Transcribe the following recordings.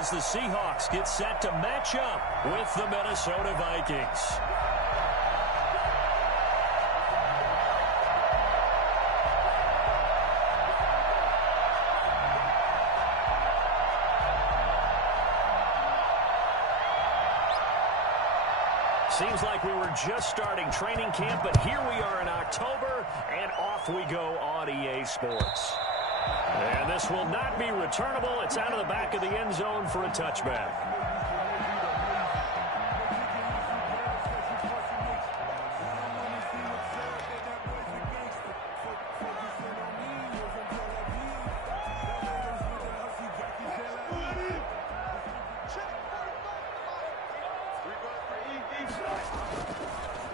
as the Seahawks get set to match up with the Minnesota Vikings. Seems like we were just starting training camp, but here we are in October, and off we go on EA Sports. And this will not be returnable. It's out of the back of the end zone for a touchback.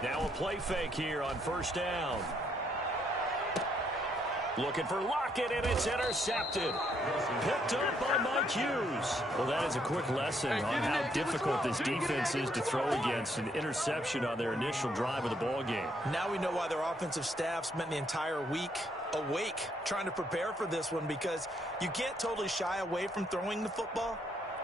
Now a play fake here on first down. Looking for Lockett, and it's intercepted. Picked up on Mike Hughes. Well, that is a quick lesson on how difficult this defense is to throw against. An interception on their initial drive of the ball game. Now we know why their offensive staff spent the entire week awake trying to prepare for this one, because you can't totally shy away from throwing the football.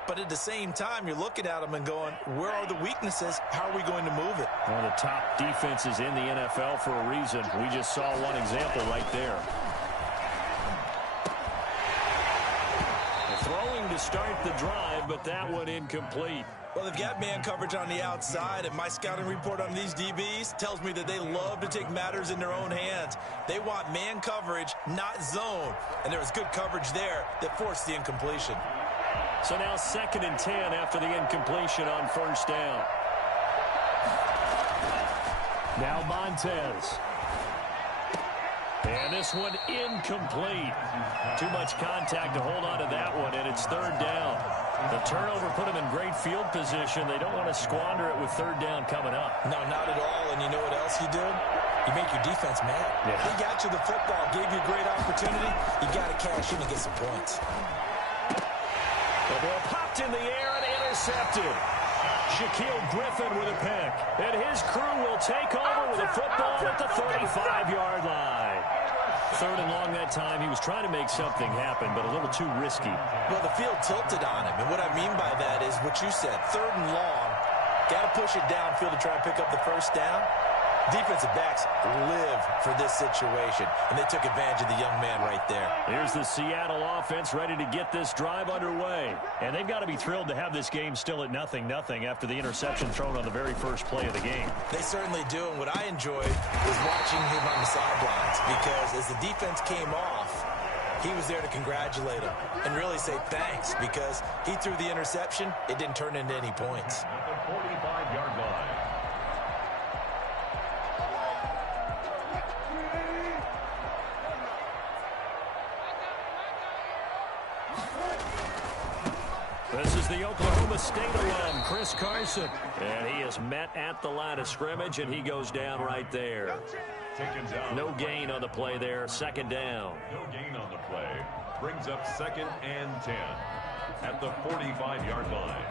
But at the same time, you're looking at them and going, where are the weaknesses? How are we going to move it? One of the top defenses in the NFL for a reason. We just saw one example right there. Throwing to start the drive, but that one incomplete. Well, they've got man coverage on the outside, and my scouting report on these DBs tells me that they love to take matters in their own hands. They want man coverage, not zone. And there was good coverage there that forced the incompletion. So now 2nd and 10 after the incompletion on first down. Now Montez. And this one incomplete. Too much contact to hold on to that one, and it's 3rd down. The turnover put them in great field position. They don't want to squander it with 3rd down coming up. No, not at all. And you know what else you do? You make your defense mad. Yeah. They got you the football, gave you a great opportunity. You got to cash in and get some points. The ball popped in the air and intercepted. Shaquille Griffin with a pick. And his crew will take over with a football at the 35-yard line. 3rd and long that time. He was trying to make something happen, but a little too risky. Well, the field tilted on him. And what I mean by that is what you said. 3rd and long. Got to push it downfield to try and pick up the first down. Defensive backs live for this situation, and they took advantage of the young man right there. Here's the Seattle offense ready to get this drive underway. And they've got to be thrilled to have this game still at 0-0 after the interception thrown on the very first play of the game. They certainly do, and what I enjoyed was watching him on the sidelines, because as the defense came off, he was there to congratulate him and really say thanks, because he threw the interception. It didn't turn into any points. At the 45-yard line. This is the Oklahoma State alum, Chris Carson. And he is met at the line of scrimmage, and he goes down right there. No gain on the play there, 2nd down. No gain on the play. Brings up 2nd and 10 at the 45-yard line.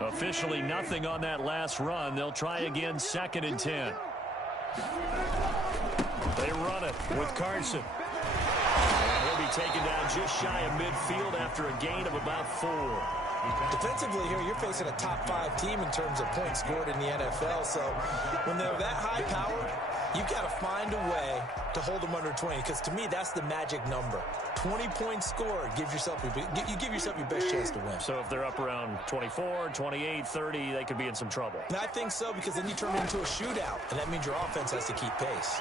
Officially nothing on that last run. They'll try again, 2nd and 10. They run it with Carson. He'll be taken down just shy of midfield after a gain of about 4. Defensively here, you're facing a top 5 team in terms of points scored in the NFL. So when they're that high powered, you've got to find a way to hold them under 20, because to me, that's the magic number. 20 points scored gives yourself you give yourself your best chance to win. So if they're up around 24, 28, 30, they could be in some trouble. And I think so, because then you turn it into a shootout, and that means your offense has to keep pace.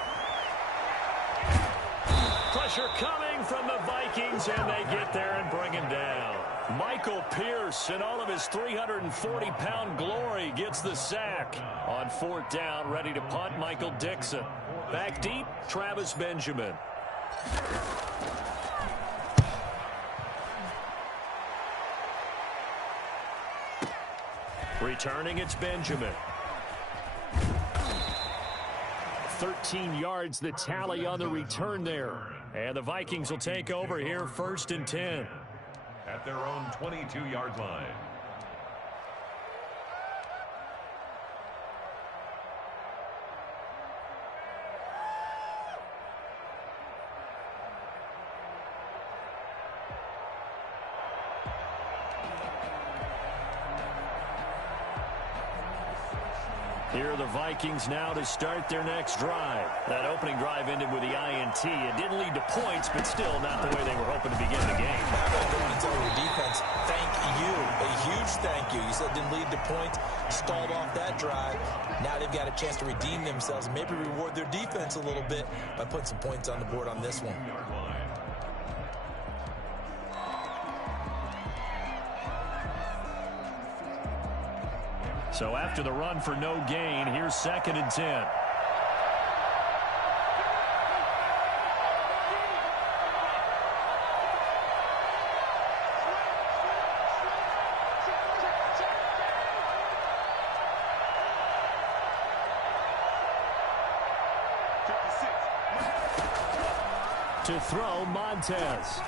Pressure coming from the Vikings, and they get there and bring him down. Michael Pierce, in all of his 340-pound glory, gets the sack. On 4th down, ready to punt, Michael Dixon. Back deep, Travis Benjamin. Returning, it's Benjamin. 13 yards the tally on the return there. And the Vikings will take over here, 1st and 10. At their own 22-yard line. Here are the Vikings now to start their next drive. That opening drive ended with the INT. It didn't lead to points, but still not the way they were hoping to begin the game. I'm going to go and tell your defense, thank you. A huge thank you. You said it didn't lead to points, stalled off that drive. Now they've got a chance to redeem themselves and maybe reward their defense a little bit by putting some points on the board on this one. So after the run for no gain, here's 2nd and 10. To throw, Montez.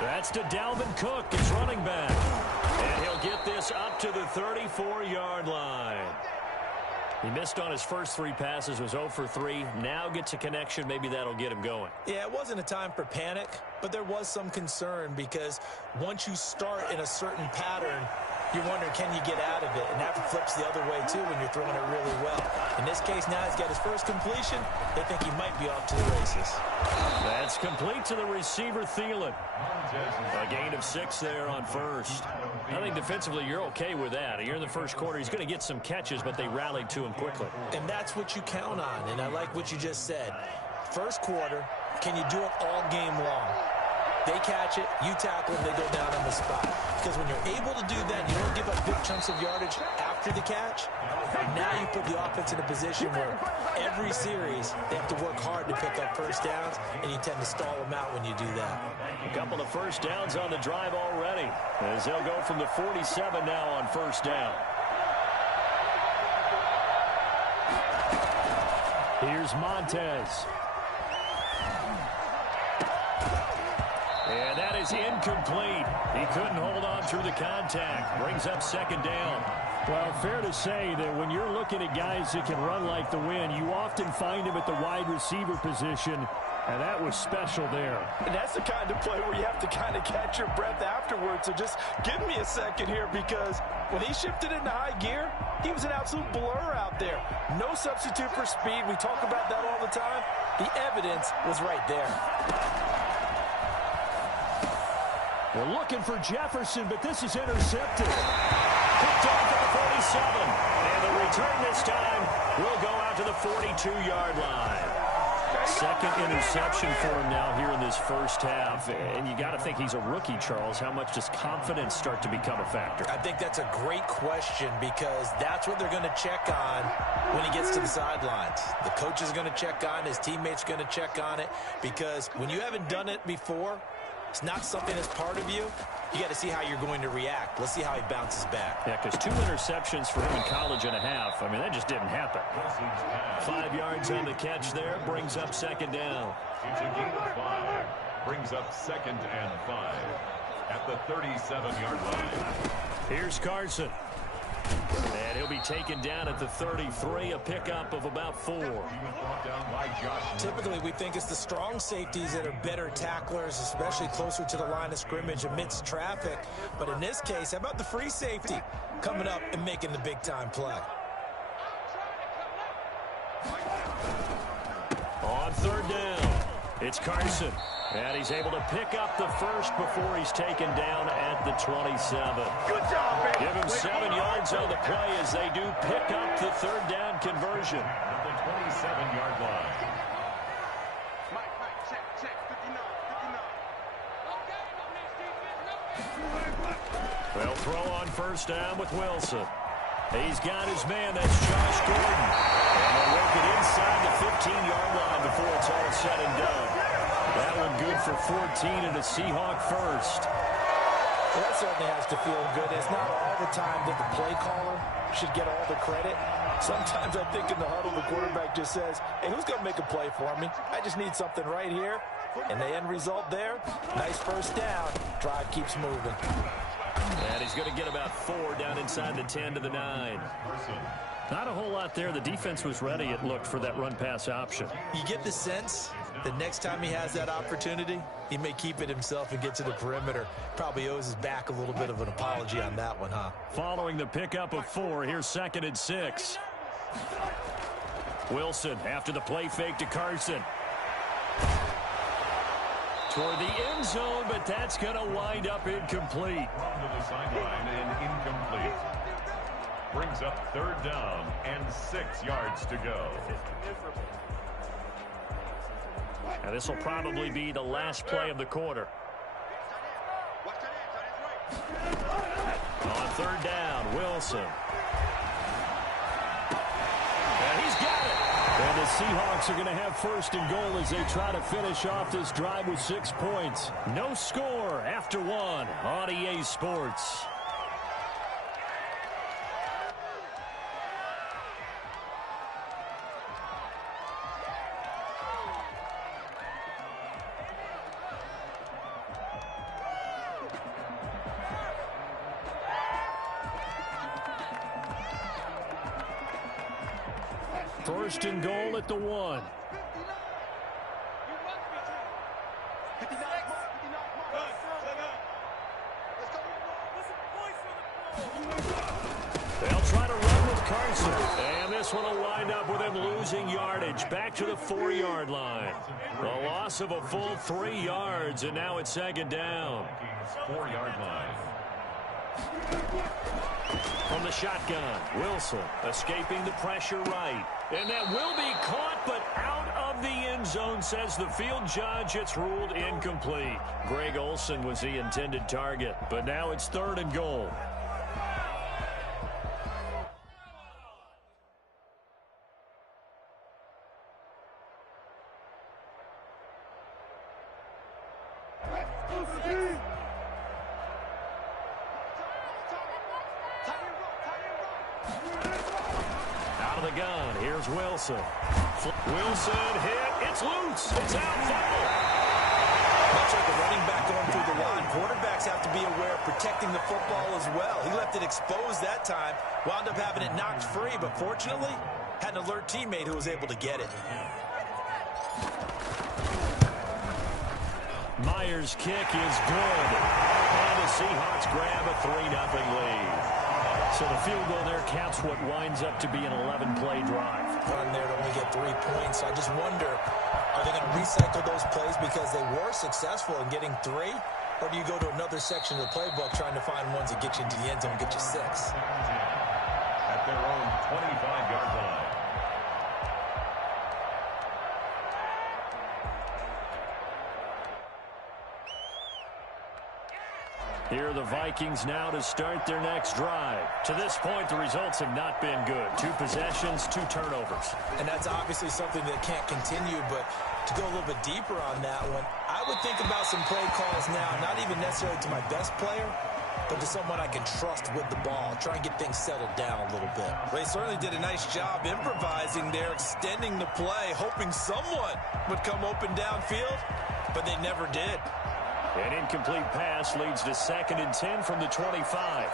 That's to Dalvin Cook, his running back. And he'll get this up to the 34-yard line. He missed on his first 3 passes, was 0 for 3. Now gets a connection. Maybe that'll get him going. Yeah, it wasn't a time for panic, but there was some concern because once you start in a certain pattern, you're wondering, can you get out of it? And that flips the other way, too, when you're throwing it really well. In this case, now he's got his first completion. They think he might be off to the races. That's complete to the receiver, Thielen. A gain of 6 there on first. I think defensively you're okay with that. You're in the first quarter. He's going to get some catches, but they rallied to him quickly. And that's what you count on, and I like what you just said. First quarter, can you do it all game long? They catch it, you tackle them, they go down on the spot. Because when you're able to do that, you don't give up big chunks of yardage after the catch. Now you put the offense in a position where every series they have to work hard to pick up first downs, and you tend to stall them out when you do that. A couple of first downs on the drive already, as they'll go from the 47 now on first down. Here's Montez. And that is incomplete. He couldn't hold on through the contact. Brings up 2nd down. Well, fair to say that when you're looking at guys that can run like the wind, you often find him at the wide receiver position, and that was special there. And that's the kind of play where you have to kind of catch your breath afterwards. So just give me a second here, because when he shifted into high gear, he was an absolute blur out there. No substitute for speed. We talk about that all the time. The evidence was right there. We're looking for Jefferson, but this is intercepted. Picked off at the 47. And the return this time will go out to the 42-yard line. 2nd interception for him now here in this first half. And you got to think he's a rookie, Charles. How much does confidence start to become a factor? I think that's a great question, because that's what they're going to check on when he gets to the sidelines. The coach is going to check on, his teammates are going to check on it, because when you haven't done it before, it's not something that's part of you. You got to see how you're going to react. Let's see how he bounces back. Yeah, because 2 interceptions for him in college and a half. I mean, that just didn't happen. 5 yards on the catch there. Brings up 2nd down. It's a gain of 5. Brings up 2nd and 5 at the 37-yard line. Here's Carson. And he'll be taken down at the 33, a pickup of about 4. Typically, we think it's the strong safeties that are better tacklers, especially closer to the line of scrimmage amidst traffic. But in this case, how about the free safety coming up and making the big-time play? On 3rd down, it's Carson. And he's able to pick up the first before he's taken down at the 27. Good job, man. Give him 7 yards on the play as they do pick up the 3rd down conversion. At the 27-yard line. Well, throw on first down with Wilson. He's got his man. That's Josh Gordon. And they'll work it inside the 15-yard line before it's all said and done. That one good for 14 and a Seahawk first. Well, that certainly has to feel good. It's not all the time that the play caller should get all the credit. Sometimes I think in the huddle, the quarterback just says, hey, who's going to make a play for me? I just need something right here. And the end result there, nice first down. Drive keeps moving. And he's going to get about 4 down inside the 10 to the 9. Not a whole lot there. The defense was ready, it looked, for that run-pass option. You get the sense the next time he has that opportunity, he may keep it himself and get to the perimeter. Probably owes his back a little bit of an apology on that one, huh? Following the pickup of 4, here's 2nd and 6. Wilson after the play fake to Carson. Toward the end zone, but that's going to wind up incomplete. To the sideline and incomplete. Brings up 3rd down and 6 yards to go. Now this will probably be the last play of the quarter. On 3rd down, Wilson. And he's got it. And the Seahawks are going to have 1st and goal as they try to finish off this drive with 6 points. No score after 1 on EA Sports. First and goal at the 1. They'll try to run with Carson. And this one will wind up with him losing yardage. Back to the 4-yard line. A loss of a full 3 yards, and now it's 2nd down. 4-yard line. From the shotgun, Wilson escaping the pressure right. And that will be caught, but out of the end zone, says the field judge. It's ruled incomplete. Greg Olsen was the intended target, but now it's 3rd and goal. Gun. Here's Wilson. Wilson hit. It's loose. It's out. Fumble. Much like a running back going through the line, quarterbacks have to be aware of protecting the football as well. He left it exposed that time, wound up having it knocked free, but fortunately, had an alert teammate who was able to get it. Myers' kick is good. And the Seahawks grab a 3-0 lead. So the field goal there counts what winds up to be an 11-play drive. Run there to only get 3 points. I just wonder, are they going to recycle those plays because they were successful in getting 3? Or do you go to another section of the playbook trying to find ones that get you into the end zone and get you 6? At their own 25-yard line. Here are the Vikings now to start their next drive. To this point, the results have not been good. 2 possessions, 2 turnovers. And that's obviously something that can't continue, but to go a little bit deeper on that one, I would think about some play calls now, not even necessarily to my best player, but to someone I can trust with the ball. Try and get things settled down a little bit. Well, they certainly did a nice job improvising there, extending the play, hoping someone would come open downfield, but they never did. An incomplete pass leads to 2nd and 10 from the 25.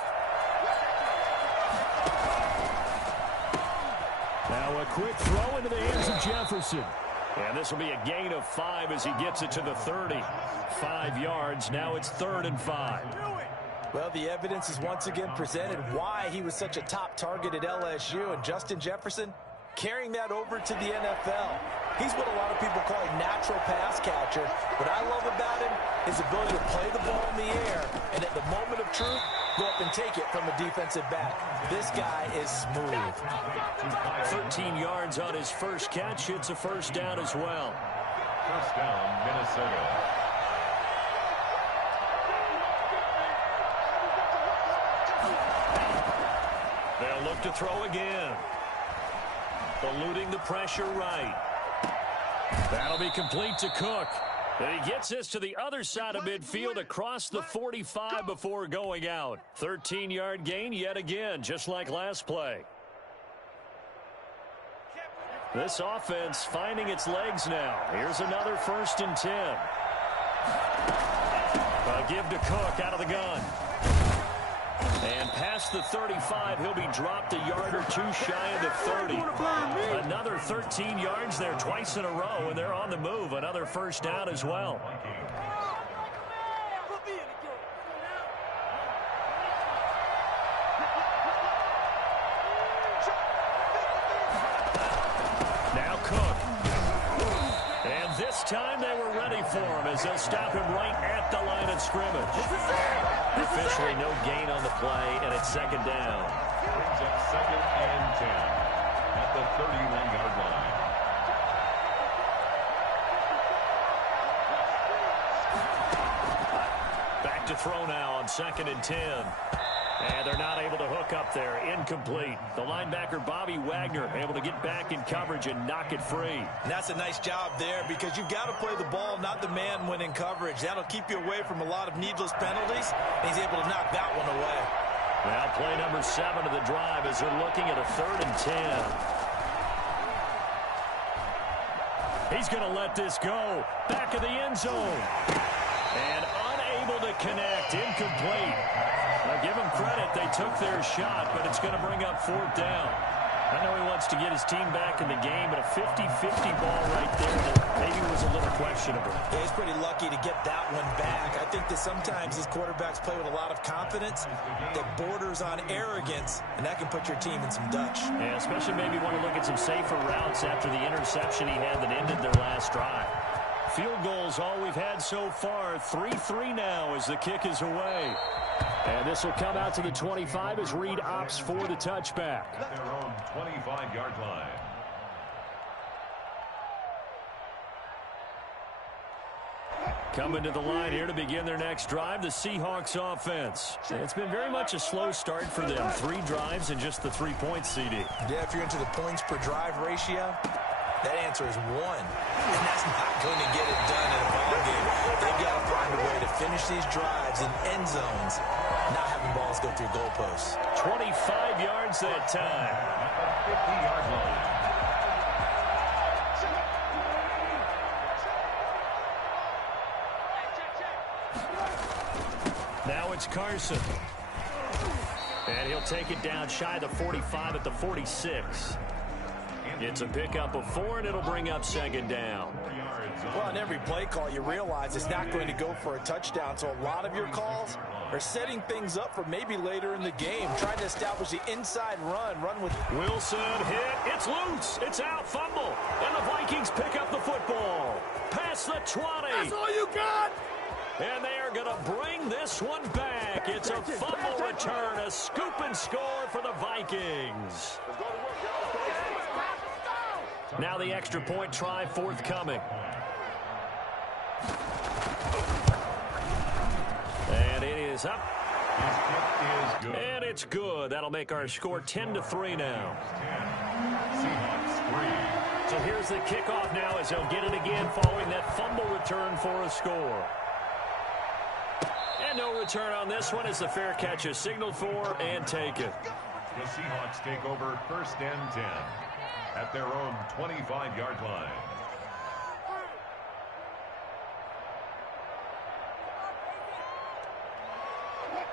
Now a quick throw into the hands of Jefferson. And this will be a gain of 5 as he gets it to the 30. 5 yards. Now it's 3rd and 5. Well, the evidence is once again presented why he was such a top target at LSU. And Justin Jefferson carrying that over to the NFL. He's what a lot of people call a natural pass catcher. What I love about him, his ability to play the ball in the air, and at the moment of truth, go up and take it from a defensive back. This guy is smooth. 13 yards on his first catch. It's a 1st down as well. 1st down, Minnesota. They'll look to throw again. Eluding the pressure right. That'll be complete to Cook. And he gets this to the other side of midfield across the 45 before going out. 13-yard gain yet again, just like last play. This offense finding its legs now. Here's another 1st and 10. A give to Cook out of the gun. And past the 35, he'll be dropped a yard or 2 shy of the 30. Another 13 yards there twice in a row, and they're on the move. Another 1st down as well. as they'll stop him right at the line of scrimmage. Officially no gain on the play, and it's second down. Brings up second and 10 at the 31-yard line. Back to throw now on second and 10. And they're not able to hook up there. Incomplete. The linebacker, Bobby Wagner, able to get back in coverage and knock it free. And that's a nice job there because you've got to play the ball, not the man when in coverage. That'll keep you away from a lot of needless penalties. And he's able to knock that one away. Now play number 7 of the drive as they're looking at a 3rd and 10. He's going to let this go. Back of the end zone. And unable to connect. Incomplete. Now, give him credit. They took their shot, but it's going to bring up 4th down. I know he wants to get his team back in the game, but a 50-50 ball right there that maybe was a little questionable. Yeah, he's pretty lucky to get that one back. I think that sometimes these quarterbacks play with a lot of confidence that borders on arrogance, and that can put your team in some Dutch. Yeah, especially maybe want to look at some safer routes after the interception he had that ended their last drive. Field goals all we've had so far. 3-3 now as the kick is away. And this will come out to the 25 as Reed opts for the touchback. At their own 25-yard line. Coming to the line here to begin their next drive, the Seahawks offense. It's been very much a slow start for them. 3 drives and just the 3 points, CD. Yeah, if you're into the points per drive ratio, that answer is 1. And that's not going to get it done in a ball game. They've got to find a way to finish these drives in end zones, not having balls go through goalposts. 25 yards that time. At the 50-yard line. Now it's Carson. And he'll take it down shy of the 45 at the 46. It's a pickup of 4, and it'll bring up second down. Well, on every play call, you realize it's not going to go for a touchdown, so a lot of your calls are setting things up for maybe later in the game, trying to establish the inside run with... Wilson hit. It's loose. It's out. Fumble. And the Vikings pick up the football. Past the 20. That's all you got! And they are going to bring this one back. It's a fumble return, a scoop and score for the Vikings. Now the extra point try forthcoming. And it is up. His kick is good. And it's good. That'll make our score 10-3 now. 10. Seahawks 3. So here's the kickoff now as they'll get it again following that fumble return for a score. And no return on this one as the fair catch is signaled for and taken. The Seahawks take over 1st and 10 at their own 25-yard line.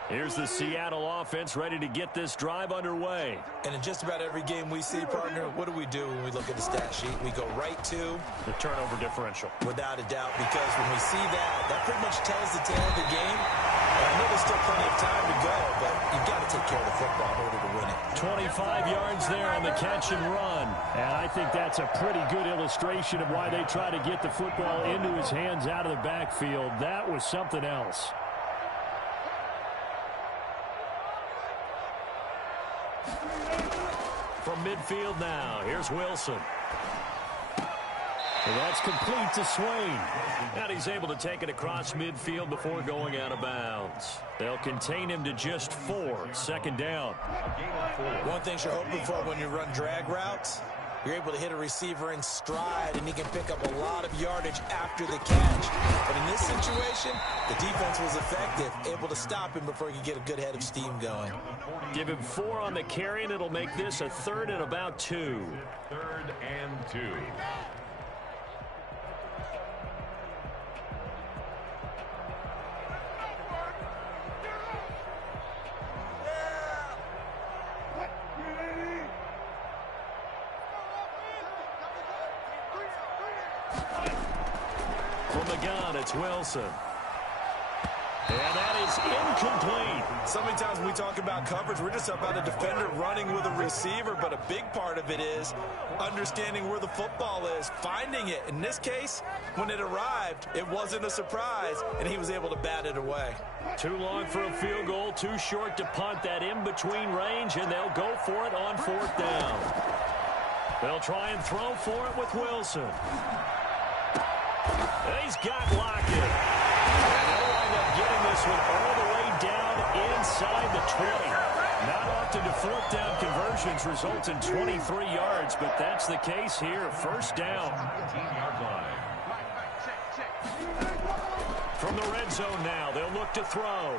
Here's the Seattle offense ready to get this drive underway. And in just about every game we see, partner, what do we do when we look at the stat sheet? We go right to the turnover differential. Without a doubt, because when we see that, that pretty much tells the tale of the game. And I know there's still plenty of time to go, but you've got to take care of the football in order to win it. 25 yards there on the catch and run. And I think that's a pretty good illustration of why they try to get the football into his hands out of the backfield. That was something else. From midfield now, here's Wilson. And that's complete to Swain. And he's able to take it across midfield before going out of bounds. They'll contain him to just 4. Second down. One thing you're hoping for when you run drag routes, you're able to hit a receiver in stride, and he can pick up a lot of yardage after the catch. But in this situation, the defense was effective, able to stop him before he could get a good head of steam going. Give him 4 on the carry, and it'll make this a 3rd and about 2. 3rd and 2. From the gun, it's Wilson. And that is incomplete. So many times when we talk about coverage, we're just about a defender running with a receiver, but a big part of it is understanding where the football is, finding it. In this case, when it arrived, it wasn't a surprise, and he was able to bat it away. Too long for a field goal, too short to punt that in-between range, and they'll go for it on 4th down. They'll try and throw for it with Wilson. He's got Lockett. And they'll wind up getting this one all the way down inside the 20. Not often do 4th down conversions result in 23 yards, but that's the case here. 1st down. 17-yard line. From the red zone now, they'll look to throw.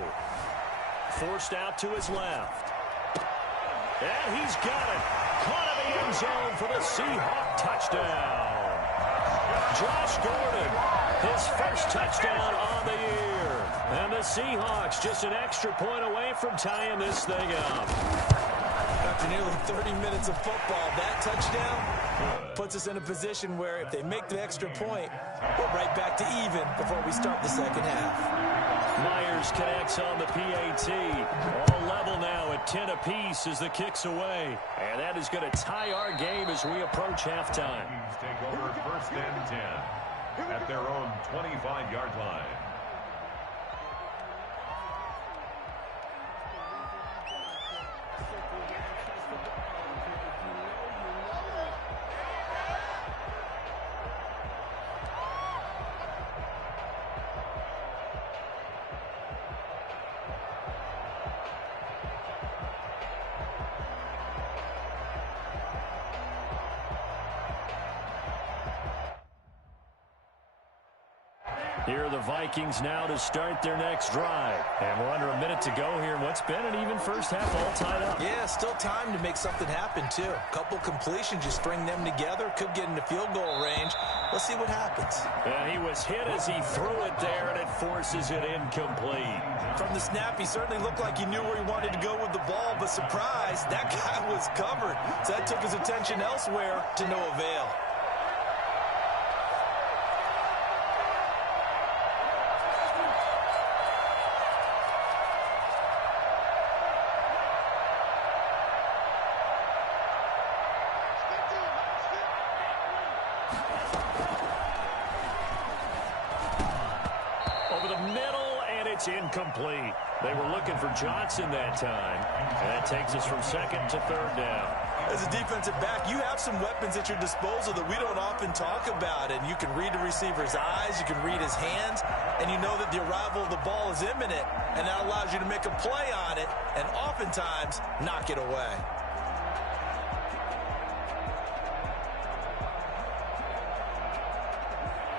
Forced out to his left. And he's got it. Caught in the end zone for the Seahawk touchdown. Josh Gordon, his first touchdown on the year. And the Seahawks just an extra point away from tying this thing up. After nearly 30 minutes of football, that touchdown puts us in a position where if they make the extra point, we're right back to even before we start the second half. Myers connects on the PAT. All level now at 10 apiece as the kick's away. And that is going to tie our game as we approach halftime. Teams take over 1st and 10 at their own 25-yard line. Here are the Vikings now to start their next drive. And we're under a minute to go here in what's been an even first half, all tied up. Yeah, still time to make something happen, too. A couple completions, you string them together, could get into field goal range. Let's see what happens. And he was hit as he threw it there, and it forces it incomplete. From the snap, he certainly looked like he knew where he wanted to go with the ball, but surprise, that guy was covered. So that took his attention elsewhere to no avail. Incomplete. They were looking for Johnson that time. And that takes us from 2nd to 3rd down. As a defensive back, you have some weapons at your disposal that we don't often talk about. And you can read the receiver's eyes, you can read his hands, and you know that the arrival of the ball is imminent. And that allows you to make a play on it and oftentimes knock it away.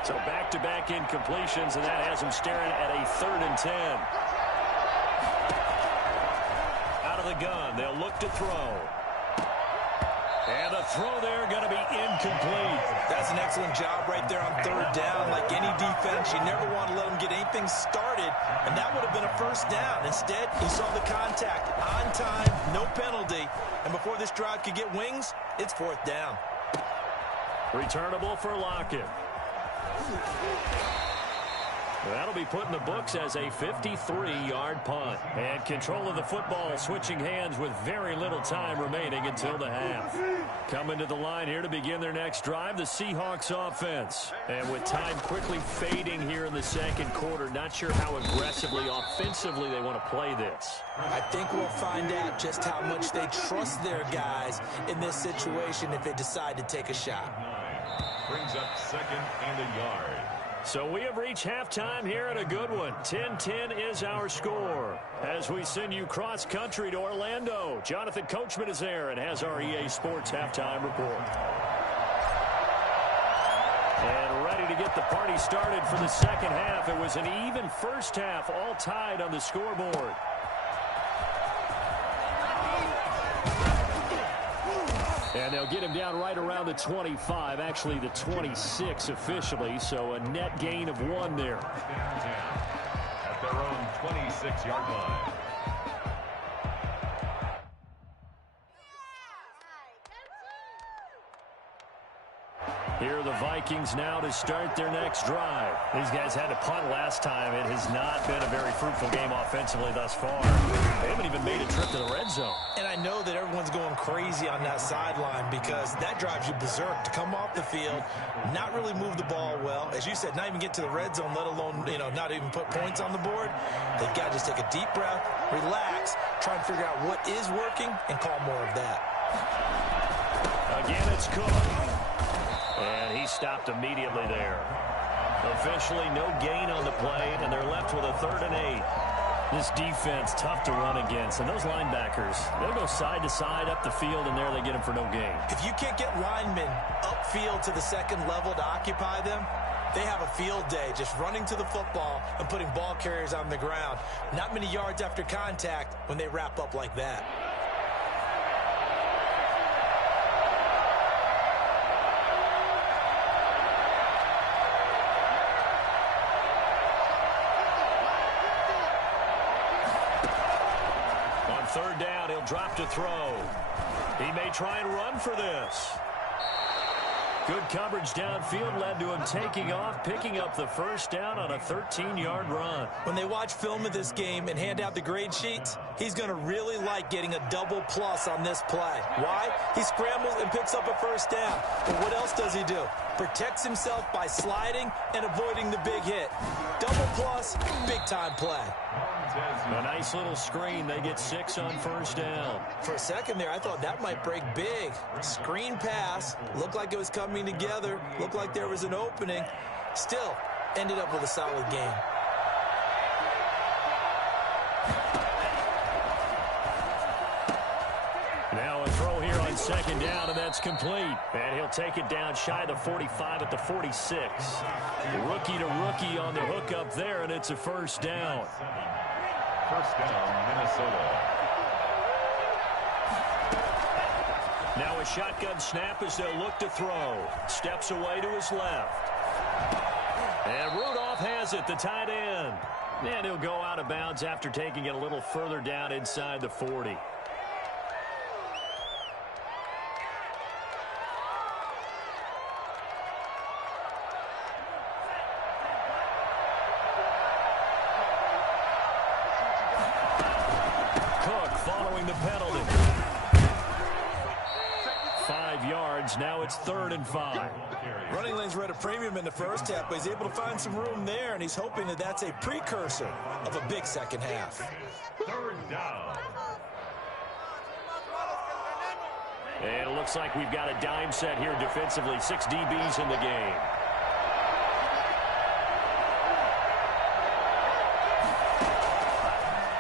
So back-to-back incompletions, and that has him staring at a 3rd and 10. Out of the gun, they'll look to throw. And the throw there going to be incomplete. That's an excellent job right there on 3rd down. Like any defense, you never want to let them get anything started, and that would have been a 1st down. Instead, he saw the contact on time, no penalty, and before this drive could get wings, it's 4th down. Returnable for Lockett. That'll be put in the books as a 53-yard punt. And control of the football switching hands with very little time remaining until the half. Coming to the line here to begin their next drive, the Seahawks offense. And with time quickly fading here in the 2nd quarter, not sure how aggressively, offensively they want to play this. I think we'll find out just how much they trust their guys in this situation if they decide to take a shot. Brings up 2nd and a yard. So we have reached halftime here at a good one. 10-10 is our score. As we send you cross-country to Orlando, Jonathan Coachman is there and has our EA Sports halftime report. And ready to get the party started for the second half. It was an even first half, all tied on the scoreboard. And they'll get him down right around the 25, actually the 26 officially, so a net gain of 1 there. At their own 26-yard line. Here are the Vikings now to start their next drive. These guys had to punt last time. It has not been a very fruitful game offensively thus far. They haven't even made a trip to the red zone. And I know that everyone's going crazy on that sideline because that drives you berserk to come off the field, not really move the ball well. As you said, not even get to the red zone, let alone, not even put points on the board. They've got to just take a deep breath, relax, try and figure out what is working, and call more of that. Again, it's Cook. And he stopped immediately there. Officially no gain on the play, and they're left with a 3rd and 8. This defense, tough to run against. And those linebackers, they'll go side to side up the field, and there they get them for no gain. If you can't get linemen upfield to the second level to occupy them, they have a field day just running to the football and putting ball carriers on the ground. Not many yards after contact when they wrap up like that. On 3rd down, he'll drop to throw. He may try and run for this. Good coverage downfield led to him taking off, picking up the 1st down on a 13-yard run. When they watch film of this game and hand out the grade sheets, he's going to really like getting a double plus on this play. Why? He scrambles and picks up a 1st down. But what else does he do? Protects himself by sliding and avoiding the big hit. Double plus, big-time play. A nice little screen. They get 6 on 1st down. For a second there, I thought that might break big. Screen pass. Looked like it was coming together. Looked like there was an opening. Still, ended up with a solid game. Now a throw here on 2nd down, and that's complete. And he'll take it down shy of the 45 at the 46. Rookie to rookie on the hook up there, and it's a 1st down. 1st down, Minnesota. Now a shotgun snap as they'll look to throw. Steps away to his left. And Rudolph has it, the tight end. And he'll go out of bounds after taking it a little further down inside the 40. The penalty. 5 yards. Now it's 3rd and 5. Running lanes were at a premium in the first half, but he's able to find some room there, and he's hoping that that's a precursor of a big second half. 3rd down. And it looks like we've got a dime set here defensively. 6 DBs in the game.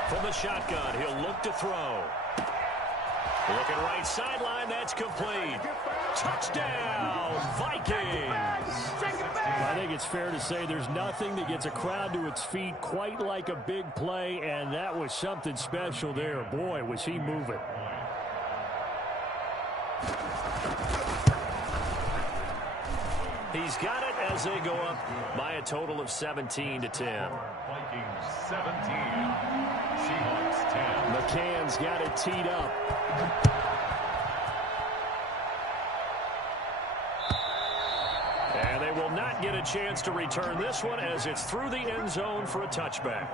From the shotgun, he'll look to throw. Looking right sideline, that's complete. Touchdown, Vikings! I think it's fair to say there's nothing that gets a crowd to its feet quite like a big play, and that was something special there. Boy, was he moving. He's got it as they go up by a total of 17-10. Vikings 17, Seahawks 10. McCann's got it teed up. And they will not get a chance to return this one as it's through the end zone for a touchback.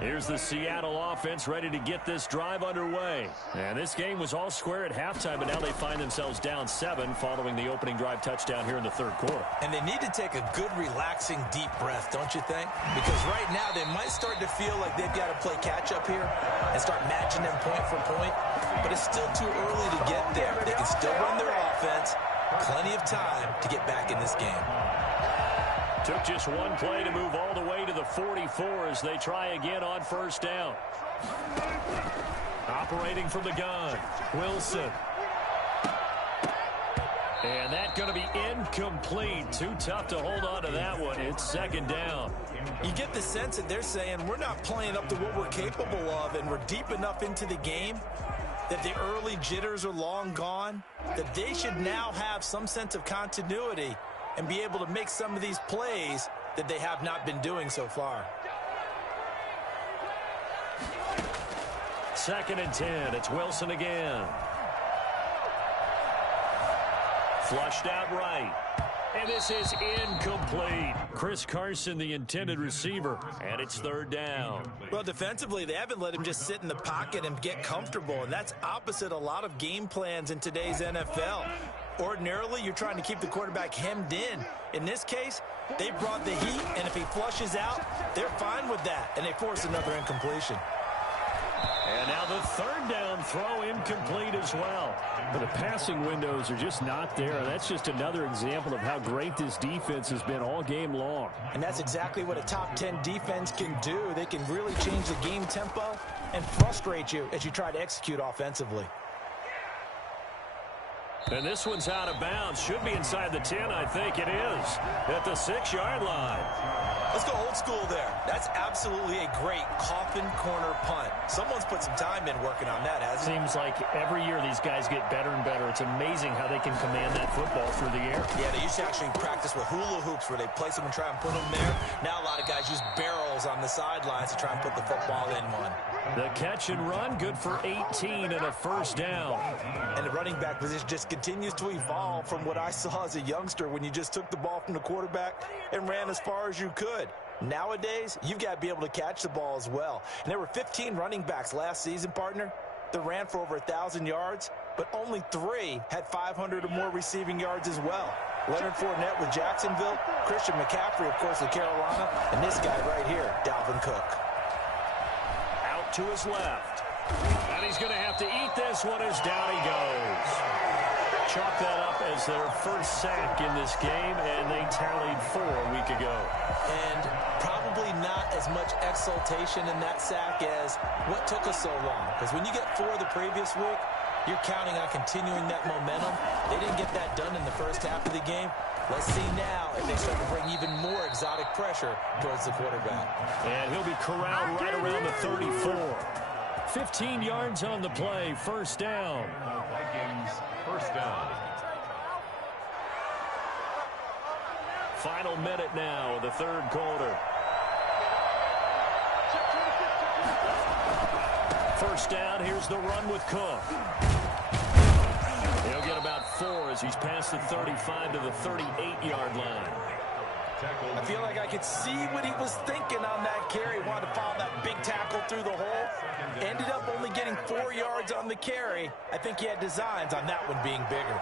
Here's the Seattle offense ready to get this drive underway. And this game was all square at halftime, but now they find themselves down 7 following the opening drive touchdown here in the 3rd quarter. And they need to take a good, relaxing, deep breath, don't you think? Because right now they might start to feel like they've got to play catch-up here and start matching them point for point. But it's still too early to get there. They can still run their offense. Plenty of time to get back in this game. Took just one play to move all the way to the 44 as they try again on 1st down. Operating from the gun, Wilson. And that's going to be incomplete. Too tough to hold on to that one. It's 2nd down. You get the sense that they're saying we're not playing up to what we're capable of, and we're deep enough into the game that the early jitters are long gone, that they should now have some sense of continuity and be able to make some of these plays that they have not been doing so far. 2nd and 10. It's Wilson again. Flushed out right. And this is incomplete. Chris Carson, the intended receiver, and it's 3rd down. Well, defensively, they haven't let him just sit in the pocket and get comfortable, and that's opposite a lot of game plans in today's NFL. Ordinarily, you're trying to keep the quarterback hemmed in. In this case, they brought the heat, and if he flushes out, they're fine with that, and they force another incompletion. And now the 3rd down throw incomplete as well. But the passing windows are just not there. That's just another example of how great this defense has been all game long. And that's exactly what a top 10 defense can do. They can really change the game tempo and frustrate you as you try to execute offensively. And this one's out of bounds. Should be inside the 10, I think it is. At the 6-yard line. Let's go old school there. That's absolutely a great coffin corner punt. Someone's put some time in working on that, hasn't it? Seems like every year these guys get better and better. It's amazing how they can command that football through the air. Yeah, they used to actually practice with hula hoops where they place them and try and put them there. Now a lot of guys use barrels on the sidelines to try and put the football in one. The catch and run, good for 18 and a 1st down. And the running back position just continues to evolve from what I saw as a youngster when you just took the ball from the quarterback and ran as far as you could. Nowadays, you've got to be able to catch the ball as well. And there were 15 running backs last season, partner, that ran for over 1,000 yards, but only 3 had 500 or more receiving yards as well. Leonard Fournette with Jacksonville, Christian McCaffrey, of course, with Carolina, and this guy right here, Dalvin Cook. Out to his left. And he's going to have to eat this one as down he goes. Chalk that up as their first sack in this game, and they tallied 4 a week ago. And probably not as much exultation in that sack as what took us so long. Because when you get 4 the previous week, you're counting on continuing that momentum. They didn't get that done in the first half of the game. Let's see now if they start to bring even more exotic pressure towards the quarterback. And he'll be corralled right around the 34. 15 yards on the play, 1st down. Vikings, 1st down. Final minute now of the 3rd quarter. 1st down, here's the run with Cook. He'll get about 4 as he's past the 35 to the 38-yard line. I feel like I could see what he was thinking on that carry. Wanted to follow that big tackle through the hole. Ended up only getting 4 yards on the carry. I think he had designs on that one being bigger.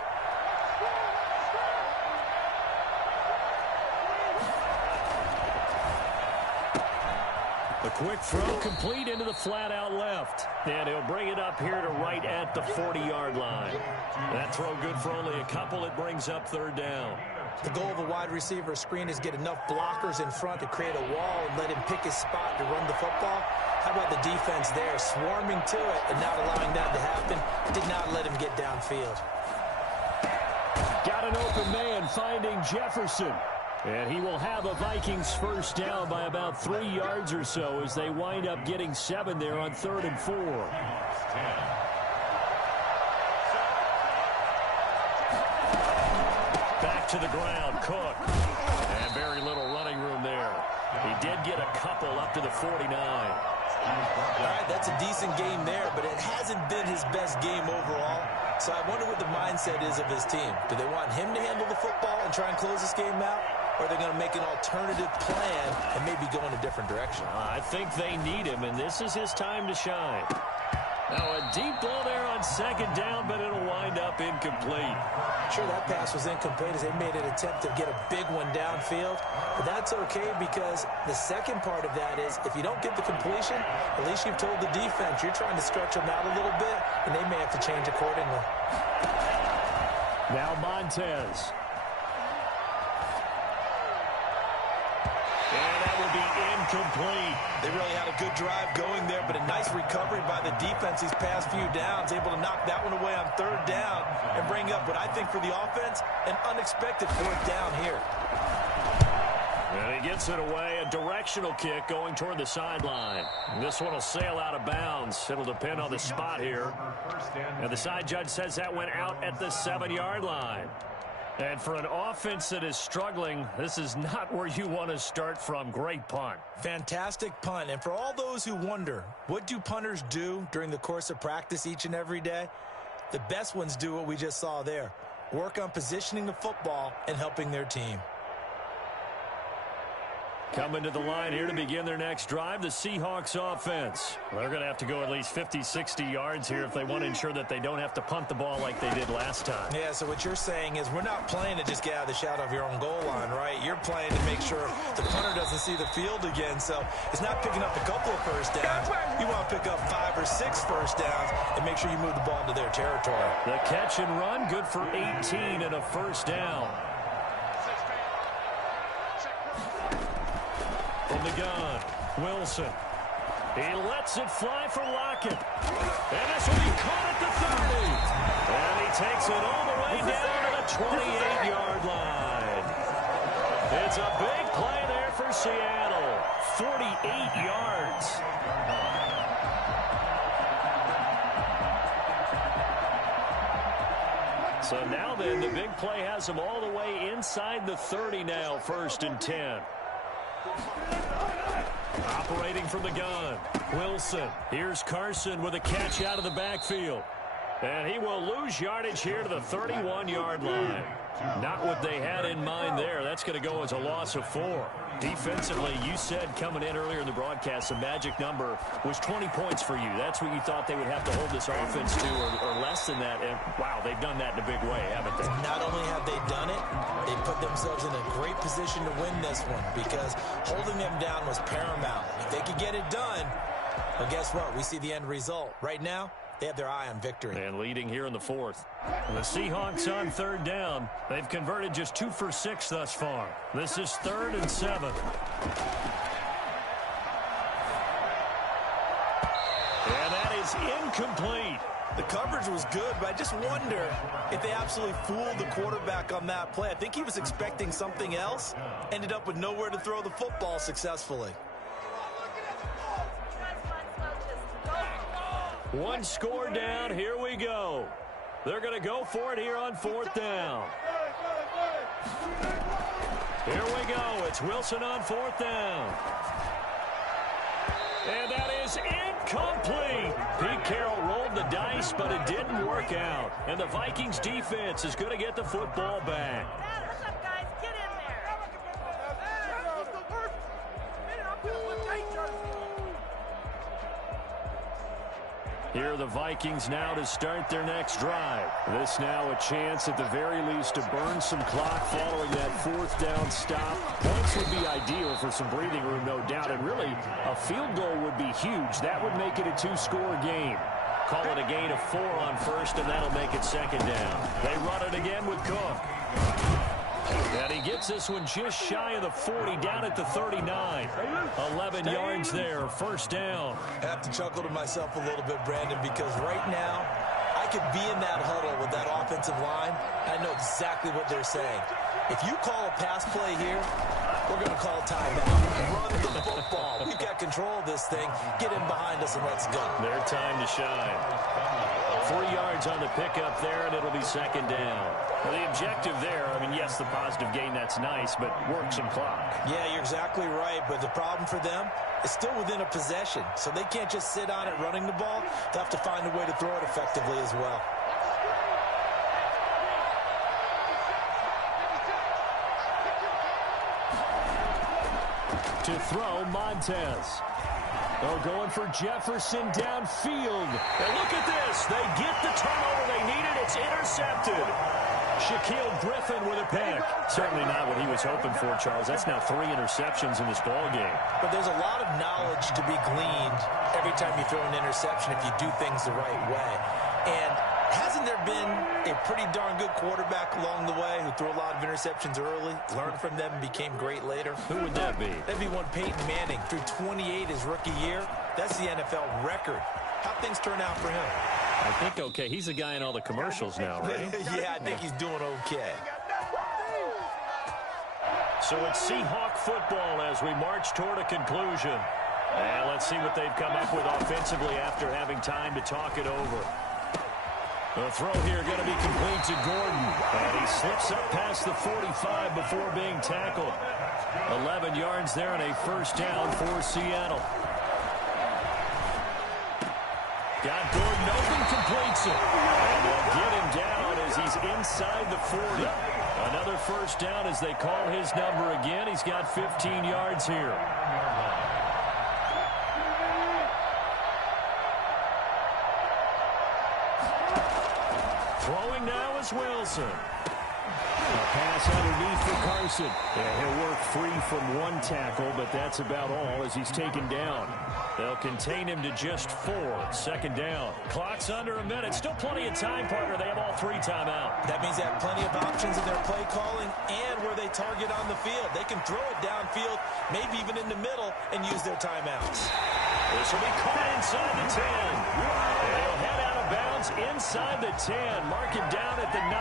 A quick throw complete into the flat out left. And he'll bring it up here to right at the 40-yard line. That throw good for only a couple. It brings up 3rd down. The goal of a wide receiver screen is get enough blockers in front to create a wall and let him pick his spot to run the football. How about the defense there, swarming to it and not allowing that to happen? Did not let him get downfield. Got an open man finding Jefferson. And he will have a Vikings 1st down by about 3 yards or so as they wind up getting 7 there on 3rd and 4. Back to the ground, Cook. And very little running room there. He did get a couple up to the 49. All right, that's a decent game there, but it hasn't been his best game overall. So I wonder what the mindset is of his team. Do they want him to handle the football and try and close this game out? Or are they going to make an alternative plan and maybe go in a different direction? I think they need him, and this is his time to shine. Now a deep ball there on 2nd down, but it'll wind up incomplete. Sure, that pass was incomplete as they made an attempt to get a big one downfield. But that's okay because the second part of that is if you don't get the completion, at least you've told the defense you're trying to stretch them out a little bit, and they may have to change accordingly. Now Montez. And that will be incomplete. They really had a good drive going there, but a nice recovery by the defense these past few downs, able to knock that one away on 3rd down and bring up what I think for the offense, an unexpected 4th down here. And he gets it away, a directional kick going toward the sideline. This one will sail out of bounds. It'll depend on the spot here. And the side judge says that went out at the 7-yard line. And for an offense that is struggling, this is not where you want to start from. Great punt. Fantastic punt. And for all those who wonder, what do punters do during the course of practice each and every day? The best ones do what we just saw there. Work on positioning the football and helping their team. Coming to the line here to begin their next drive, the Seahawks offense. They're going to have to go at least 50, 60 yards here if they want to ensure that they don't have to punt the ball like they did last time. Yeah, so what you're saying is we're not playing to just get out of the shadow of your own goal line, right? You're playing to make sure the punter doesn't see the field again. So it's not picking up a couple of first downs. You want to pick up 5 or 6 first downs and make sure you move the ball into their territory. The catch and run, good for 18 and a first down. From the gun, Wilson. He lets it fly for Lockett. And this will be caught at the 30. And he takes it all the way down to the 28-yard line. It's a big play there for Seattle. 48 yards. So now then, the big play has him all the way inside the 30 now, 1st and 10. Operating from the gun, Wilson. Here's Carson with a catch out of the backfield. And he will lose yardage here to the 31-yard line. Not what they had in mind there. That's going to go as a loss of 4. Defensively, you said coming in earlier in the broadcast, the magic number was 20 points for you. That's what you thought they would have to hold this offense to, or less than that. And, wow, they've done that in a big way, haven't they? Not only have they done it, they put themselves in a great position to win this one because holding them down was paramount. If they could get it done, well, guess what? We see the end result. Right now, they have their eye on victory. And leading here in the 4th. The Seahawks on 3rd down. They've converted just 2 for 6 thus far. This is 3rd and 7. And that is incomplete. The coverage was good, but I just wonder if they absolutely fooled the quarterback on that play. I think he was expecting something else. Ended up with nowhere to throw the football successfully. One score down. Here we go. They're going to go for it here on 4th down. Here we go. It's Wilson on 4th down. And that is incomplete. Pete Carroll rolled the dice, but it didn't work out. And the Vikings defense is going to get the football back. What's up, guys? Get in there. Here are the Vikings now to start their next drive. This now a chance at the very least to burn some clock following that 4th down stop. Points would be ideal for some breathing room, no doubt. And really, a field goal would be huge. That would make it a 2-score game. Call it a gain of 4 on 1st, and that'll make it 2nd down. They run it again with Cook. And he gets this one just shy of the 40, down at the 39. 11 yards there, 1st down. I have to chuckle to myself a little bit, Brandon, because right now I could be in that huddle with that offensive line. I know exactly what they're saying. If you call a pass play here, we're going to call timeout. Run the football. We've got control of this thing. Get in behind us and let's go. Their time to shine. 3 yards on the pickup there, and it'll be 2nd down. Well, the objective there, I mean, yes, the positive gain, that's nice, but work some clock. Yeah, you're exactly right, but the problem for them is still within a possession, so they can't just sit on it running the ball. They'll have to find a way to throw it effectively as well. To throw, Montez. Oh, going for Jefferson downfield. And look at this. They get the turnover they needed. It's intercepted. Shaquill Griffin with a pick. Certainly not what he was hoping for, Charles. That's now 3 interceptions in this ball game. But there's a lot of knowledge to be gleaned every time you throw an interception if you do things the right way. And hasn't there been a pretty darn good quarterback along the way who threw a lot of interceptions early, learned from them, and became great later? Who would that be? That'd be one Peyton Manning. Threw 28 his rookie year. That's the NFL record. How'd things turn out for him? I think okay. He's the guy in all the commercials now, right? Yeah, I think he's doing okay. So it's Seahawk football as we march toward a conclusion. And let's see what they've come up with offensively after having time to talk it over. The throw here going to be complete to Gordon. And he slips up past the 45 before being tackled. 11 yards there and a first down for Seattle. Got Gordon open, completes it. And they'll get him down as he's inside the 40. Another first down as they call his number again. He's got 15 yards here. Throwing now is Wilson. A pass underneath for Carson. And he'll work free from one tackle, but that's about all as he's taken down. They'll contain him to just 4. Second down. Clock's under a minute. Still plenty of time, partner. They have all 3 timeout. That means they have plenty of options in their play calling and where they target on the field. They can throw it downfield, maybe even in the middle, and use their timeouts. This will be caught inside the 10. They'll head out of bounds inside the 10. Mark him down at the 9.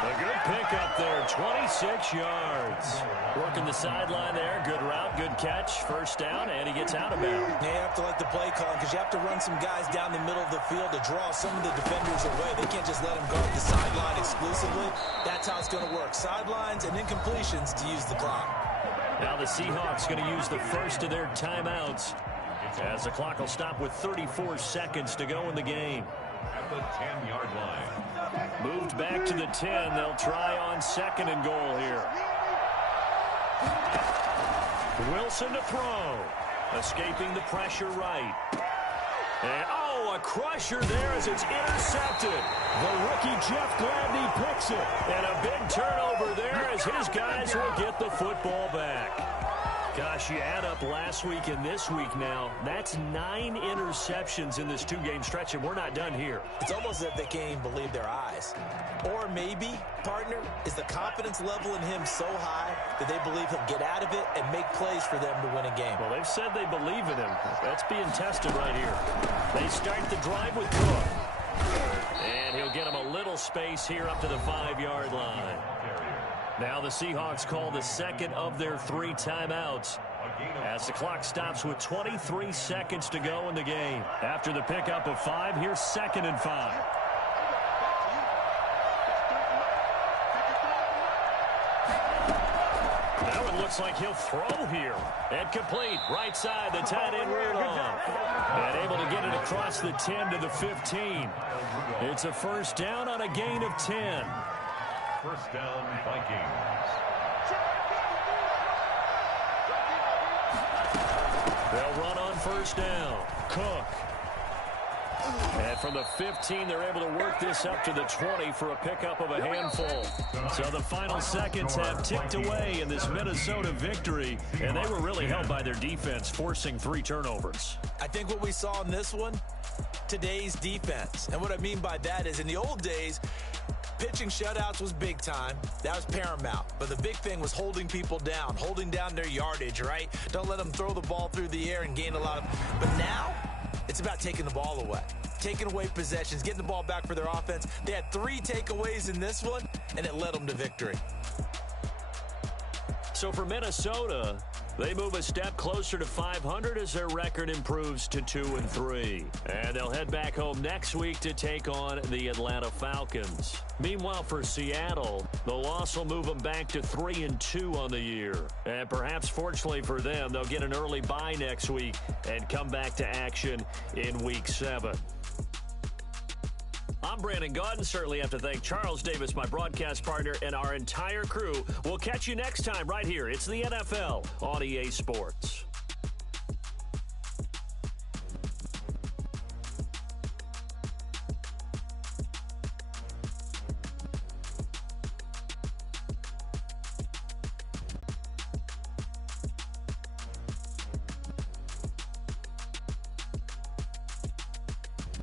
A good pickup there, 26 yards. Working the sideline there, good route, good catch, first down, and he gets out of bounds. You have to like the play call because you have to run some guys down the middle of the field to draw some of the defenders away. They can't just let them guard the sideline exclusively. That's how it's going to work. Sidelines and incompletions to use the clock. Now the Seahawks going to use the first of their timeouts as the clock will stop with 34 seconds to go in the game. At the 10-yard line. Moved back to the 10. They'll try on second and goal here. Wilson to throw. Escaping the pressure right. And, a crusher there as it's intercepted. The rookie Jeff Gladney picks it. And a big turnover there as his guys will get the football back. Gosh, you add up last week and this week now, that's 9 interceptions in this 2-game stretch, and we're not done here. It's almost as if they can't even believe their eyes. Or maybe, partner, is the confidence level in him so high that they believe he'll get out of it and make plays for them to win a game. Well, they've said they believe in him. That's being tested right here. They start the drive with Cook. And he'll get him a little space here up to the 5-yard line. Now the Seahawks call the second of their 3 timeouts as the clock stops with 23 seconds to go in the game. After the pickup of 5, here's 2nd and 5. That one looks like he'll throw here. And complete. Right side, the tight end Rudolph. And able to get it across the 10 to the 15. It's a first down on a gain of 10. First down, Vikings. They'll run on first down. Cook. And from the 15, they're able to work this up to the 20 for a pickup of a handful. So the final seconds have ticked away in this Minnesota victory, and they were really helped by their defense, forcing 3 turnovers. I think what we saw in this one, today's defense. And what I mean by that is in the old days, pitching shutouts was big time. That was paramount. But the big thing was holding people down, holding down their yardage, right? Don't let them throw the ball through the air and gain a lot of... But now, it's about taking the ball away. Taking away possessions, getting the ball back for their offense. They had 3 takeaways in this one, and it led them to victory. So for Minnesota, they move a step closer to 500 as their record improves to 2-3. And they'll head back home next week to take on the Atlanta Falcons. Meanwhile, for Seattle, the loss will move them back to 3-2 on the year. And perhaps fortunately for them, they'll get an early bye next week and come back to action in Week 7. I'm Brandon Gaudin. Certainly have to thank Charles Davis, my broadcast partner, and our entire crew. We'll catch you next time right here. It's the NFL on EA Sports.